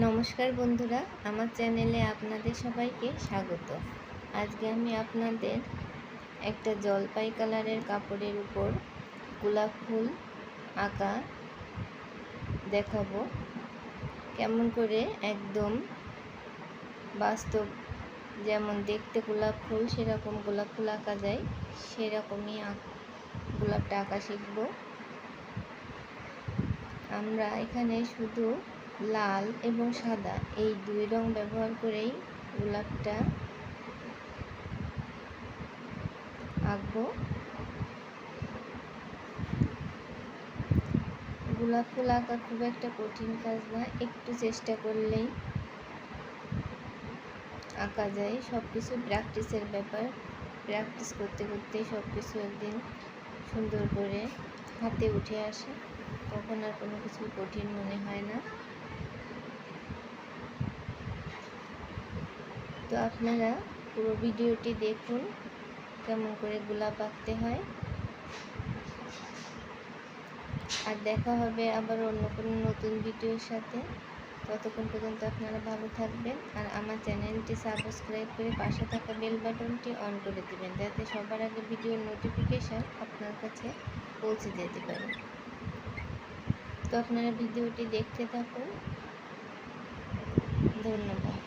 নমস্কার বন্ধুরা, আমার চ্যানেলে আপনাদের সবাইকে স্বাগত। আজকে আমি আপনাদের একটা জলপাই কালারের কাপড়ের উপর গোলাপ ফুল আঁকা দেখাবো। কেমন করে একদম বাস্তব, যেমন দেখতে গোলাপ ফুল, সেরকম গোলাপ ফুল আঁকা যায়, সেরকমই গোলাপটা আঁকা শিখব। আমরা এখানে শুধু লাল এবং সাদা। এই দুই রং ব্যবহার করেই গোলাপটা আঁকবো। গোলাপ ফুল আঁকা খুব একটা কঠিন কাজ না, একটু চেষ্টা করলেই আঁকা যায়। সব কিছু প্র্যাকটিসের ব্যাপার। প্র্যাকটিস করতে করতে সব কিছু একদিন সুন্দর করে হাতে উঠে আসে। তখন আর কোনো কিছু কঠিন মনে হয় না। তো আপনারা পুরো ভিডিওটি দেখুন, কেমন করে গোলাপ আঁকতে হয়। আর দেখা হবে আবার অন্য কোনো নতুন ভিডিওর সাথে। ততক্ষণ পর্যন্ত আপনারা ভালো থাকবেন আর আমার চ্যানেলটি সাবস্ক্রাইব করে পাশে থাকা বেল বাটনটি অন করে দেবেন, যাতে সবার আগে ভিডিওর নোটিফিকেশান আপনার কাছে পৌঁছে যেতে পারে। তো আপনারা ভিডিওটি দেখতে থাকুন। ধন্যবাদ।